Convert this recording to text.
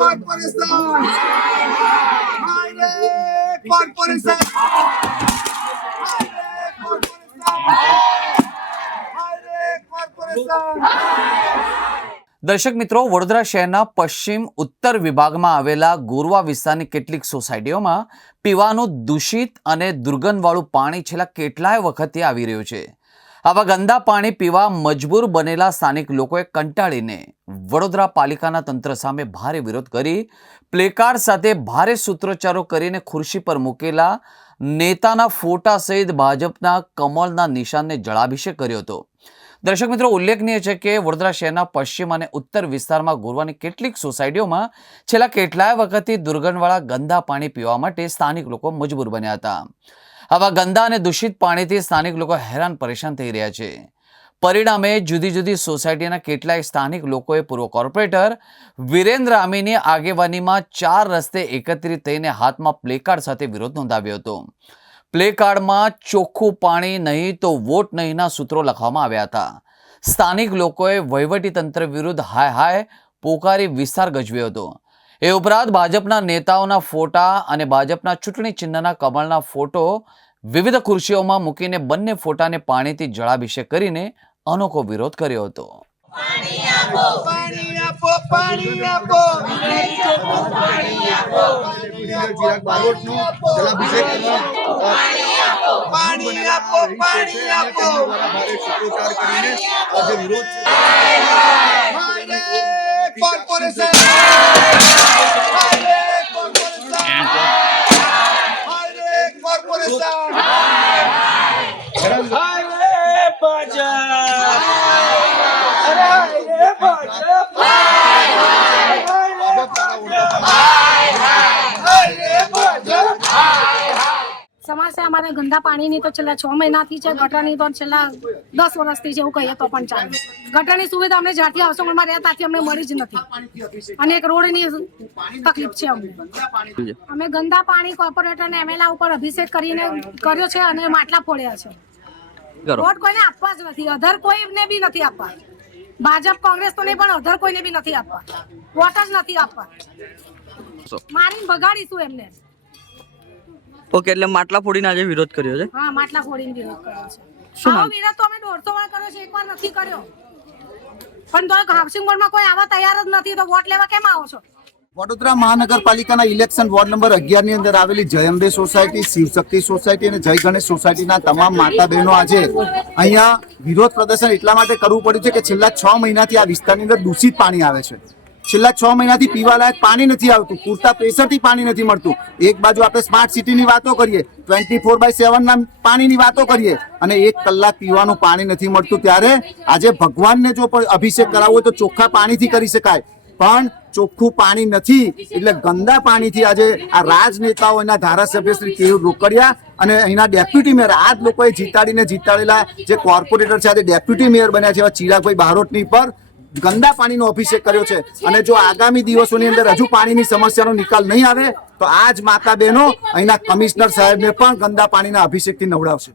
Corporation हाय रे corporation દર્શક મિત્રો, વડોદરા શહેરના પશ્ચિમ ઉત્તર વિભાગમાં આવેલા ગોરવા વિસ્તારની કેટલીક સોસાયટીઓમાં પીવાનું દૂષિત અને દુર્ગંધવાળું પાણી છેલ્લા કેટલાય વખતથી આવી રહ્યું છે. આવા ગંદા પાણી પીવા મજબૂર બનેલા સ્થાનિક લોકોએ કંટાળીને વડોદરા પાલિકાના તંત્ર સામે ભારે વિરોધ કરી પ્લેકાર્ડ સાથે ભારે સૂત્રોચ્ચારો કરીને ખુરશી પર મૂકેલા નેતાના ફોટા સહિત ભાજપના કમળના નિશાનને જળાભિષેક કર્યો હતો. દર્શક મિત્રો, ઉલ્લેખનીય છે કે વડોદરા શહેરના પશ્ચિમ અને ઉત્તર વિસ્તારમાં ગોરવાની કેટલીક સોસાયટીઓમાં છેલ્લા કેટલાય વખતથી દુર્ગંધવાળા ગંદા પાણી પીવા માટે સ્થાનિક લોકો મજબૂર બન્યા હતા. આવા ગંદા અને દૂષિત પાણીથી સ્થાનિક લોકો હેરાન પરેશાન થઈ રહ્યા છે. પરિણામે જુદી જુદી સોસાયટીના કેટલાય સ્થાનિક લોકોએ પૂર્વ કોર્પોરેટર વિરેન્દ્ર આમીની આગેવાનીમાં 4 રસ્તે એકત્રિત થઈને હાથમાં પ્લેકાર્ડ સાથે વિરોધ નોંધાવ્યો હતો. પ્લેકાર્ડમાં ચોખ્ખું પાણી નહીં તો વોટ નહીંના સૂત્રો લખવામાં આવ્યા હતા. સ્થાનિક લોકોએ વહીવટીતંત્ર વિરુદ્ધ હાય હાય પોકારી વિસ્તાર ગજવ્યો હતો. એ ઉપરાંત ભાજપના નેતાઓના ફોટા અને ભાજપના ચૂંટણી ચિહ્નના કમળના ફોટો વિવિધ ખુરશીઓમાં મૂકીને બંને ફોટાને પાણીથી જળાભિષેક કરીને અનોખો વિરોધ કર્યો હતો. पानी आपो पानी आपो पानी आपो पानी आपो चिराग बारोट નું જલાભિષેક पानी आपो पानी आपो ભારે સૂત્રોચ્ચાર કરીને આજે વિરોધ कॉर्पोरेशन समस्या हमारे गंदा पानी नहीं तो छेल्ला 6 महीना थी है, गटर नहीं तो छेल्ला 10 वर्षથી છે એવું કહીએ તો પણ ચાલે. ગટરની સુવિધા અમને જ્યારથી આવસોમાં રહ્યા ત્યાંથી અમને મળી જ નથી અને એક રોડની તકલીફ છે અમને. અમે ગંદા પાણી કોર્પોરેટર ને એમએલએ ઉપર અભિષેક કરીને કર્યો છે અને માટલા ફોડ્યા છે. વોટ કોઈને આપવા જ નથી, અધર કોઈને બી નથી આપવા. ભાજપ કોંગ્રેસ તો નહીં પણ અધર કોઈને બી નથી આપવા, વોટ જ નથી આપવા. મારીને બગાડીશું એમને. ઓકે, એટલે માટલા ફોડીને આજે વિરોધ કર્યો છે. હા, માટલા ફોડીને વિરોધ કર્યો છે. આવો વિરોધ તો અમે 150 વાર કર્યો છે, એકવાર નથી કર્યો. પણ તો હાઉસિંગ બોર્ડમાં કોઈ આવા તૈયાર જ નથી, તો વોટ લેવા કેમ આવો છો? વડોદરા મહાનગરપાલિકાના ઇલેક્શન વોર્ડ નંબર 11 ની અંદર આવેલી જય અંબે સોસાયટી, શિવશક્તિ સોસાયટી અને જય ગણેશ સોસાયટીના તમામ માતા બહેનો આજે અહીંયા વિરોધ પ્રદર્શન એટલા માટે કરવું પડ્યું છે કે છેલ્લા 6 મહિનાથી આ વિસ્તારની અંદર દૂષિત પાણી આવે છે. છેલ્લા 6 મહિનાથી પીવાલાયક પાણી નથી આવતું, પૂરતા પ્રેશરથી પાણી નથી મળતું. એક બાજુ આપણે સ્માર્ટ સિટીની વાતો કરીએ, 24/7 ના પાણીની વાતો કરીએ અને 1 કલાક પીવાનું પાણી નથી મળતું. ત્યારે આજે ભગવાનને જો અભિષેક કરાવવો હોય તો ચોખ્ખા પાણીથી કરી શકાય, પણ ચોખ્ખું પાણી નથી એટલે ગંદા પાણીથી આજે આ રાજનેતાઓ, એના ધારાસભ્ય શ્રી કેયુર રોકડિયા અને અહીંના ડેપ્યુટી મેયર, આ જ લોકોએ જીતાડેલા જે કોર્પોરેટર છે આજે ડેપ્યુટી મેયર બન્યા છે એવા ચિરાગભાઈ બારોટની પર ગંદા પાણીનો અભિષેક કર્યો છે. અને જો આગામી દિવસોની અંદર હજુ પાણીની સમસ્યાનો નિકાલ નહીં આવે તો આ જ માતા બહેનો અહીંના કમિશનર સાહેબને પણ ગંદા પાણીના અભિષેકથી નવડાવશે.